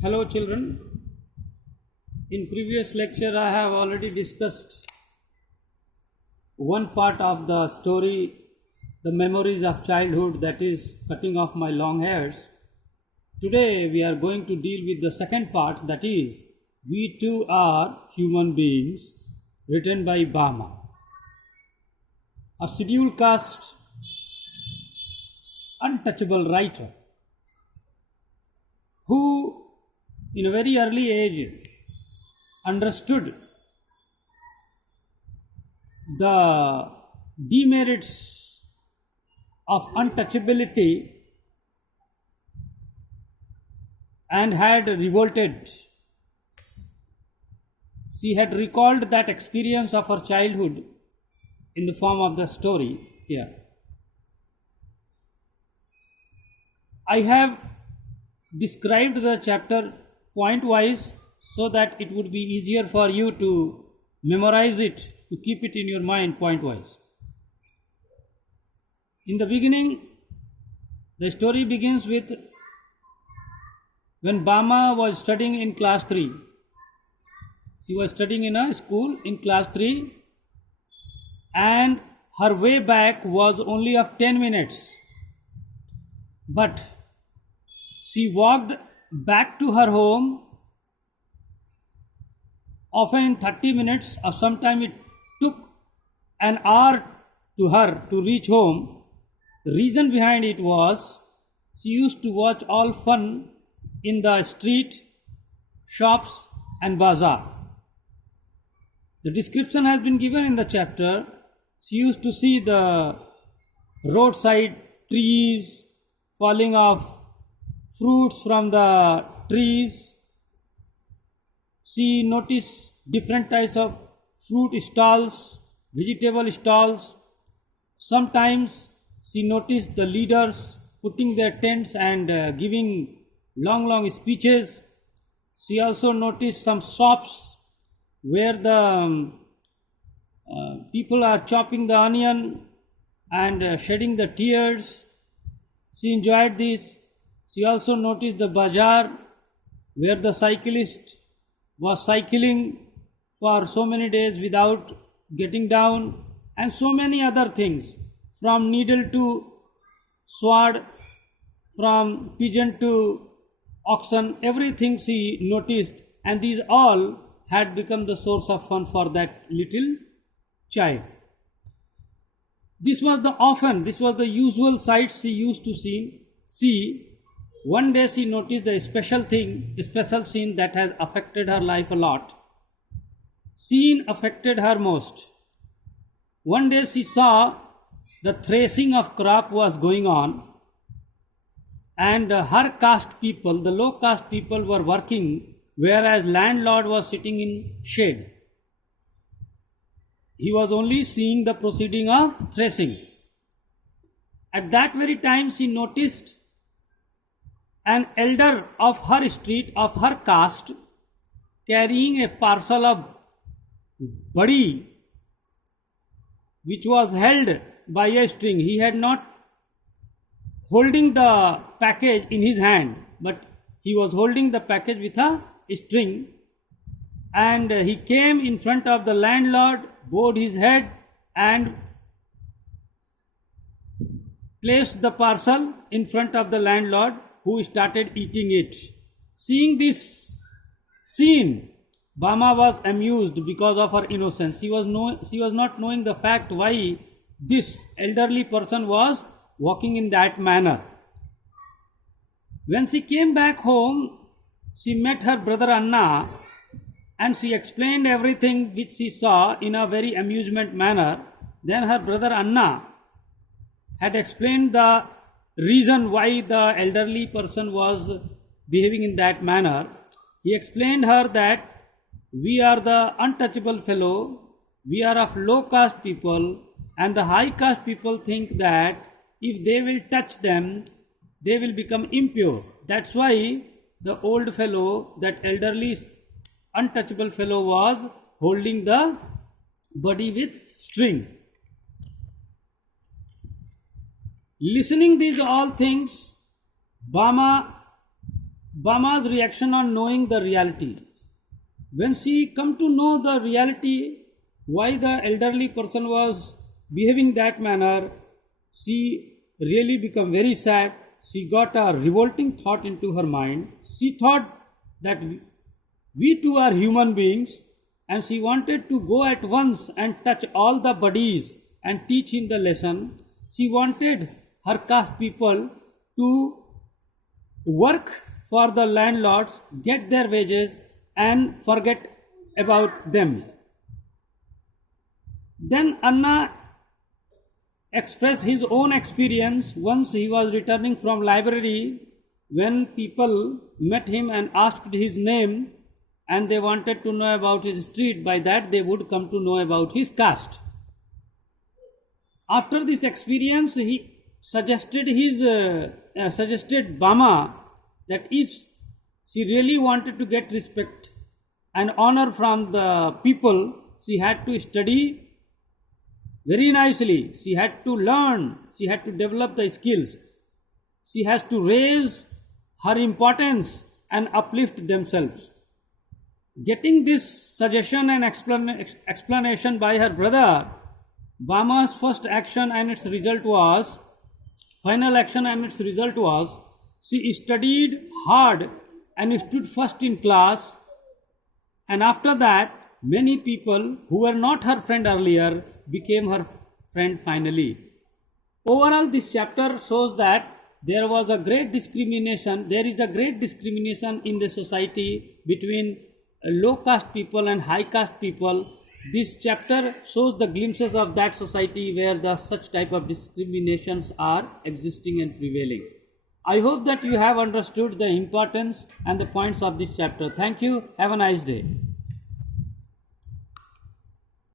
Hello children. In previous lecture I have already discussed one part of the story, the memories of childhood, that is cutting off my long hairs. Today we are going to deal with the second part, that is We Too Are Human Beings, written by Bama, a scheduled caste untouchable writer who in a very early age understood the demerits of untouchability and had revolted. She had recalled that experience of her childhood in the form of the story here. I have described the chapter point wise so that it would be easier for you to memorize it, to keep it in your mind point wise. In the beginning, the story begins with when Bama was studying in class 3. She was studying in a school in class 3 and her way back was only of 10 minutes. But she walked back to her home often in 30 minutes, or sometime it took an hour to her to reach home. The reason behind it was she used to watch all fun in the street, shops and bazaar. The description has been given in the chapter. She used to see the roadside trees falling off, fruits from the trees. She noticed different types of fruit stalls, vegetable stalls. Sometimes she noticed the leaders putting their tents and giving long speeches. She also noticed some shops where the people are chopping the onion and shedding the tears. She enjoyed this. She also noticed the bazaar where the cyclist was cycling for so many days without getting down, and so many other things, from needle to sword, from pigeon to oxen, everything she noticed, and these all had become the source of fun for that little child. This was the usual sights she used to see. One day she noticed a special scene that has affected her life a lot. Scene affected her most. One day she saw the threshing of crop was going on, and her caste people, the low caste people, were working, whereas landlord was sitting in shade. He was only seeing the proceeding of threshing. At that very time she noticed an elder of her street, of her caste, carrying a parcel of badi which was held by a string. He had not holding the package in his hand, but he was holding the package with a string, and he came in front of the landlord, bowed his head and placed the parcel in front of the landlord, who started eating it. Seeing this scene, Bama was amused because of her innocence. She was not knowing the fact why this elderly person was walking in that manner. When she came back home, she met her brother Anna and she explained everything which she saw in a very amusement manner. Then her brother Anna had explained the reason why the elderly person was behaving in that manner. He explained her that we are the untouchable fellow, we are of low caste people, and the high caste people think that if they will touch them, they will become impure. That's why the old fellow, that elderly untouchable fellow, was holding the body with string. Listening these all things, Bama Bama's reaction on knowing the reality. When she come to know the reality, why the elderly person was behaving that manner, she really become very sad. She got a revolting thought into her mind. She thought that we too are human beings, and she wanted to go at once and touch all the buddies and teach him the lesson. She wanted her caste people to work for the landlords, get their wages, and forget about them. Then Anna expressed his own experience once he was returning from library when people met him and asked his name and they wanted to know about his street. By that they would come to know about his caste. After this experience, he suggested Bama that if she really wanted to get respect and honor from the people, she had to study very nicely. She had to learn. She had to develop the skills. She has to raise her importance and uplift themselves. Getting this suggestion and explanation by her brother, Bama's final action and its result was, she studied hard and stood first in class, and after that, many people who were not her friend earlier became her friend finally. Overall, this chapter shows that there is a great discrimination in the society between low caste people and high caste people. This chapter shows the glimpses of that society where such type of discriminations are existing and prevailing. I hope that you have understood the importance and the points of this chapter. Thank you. Have a nice day.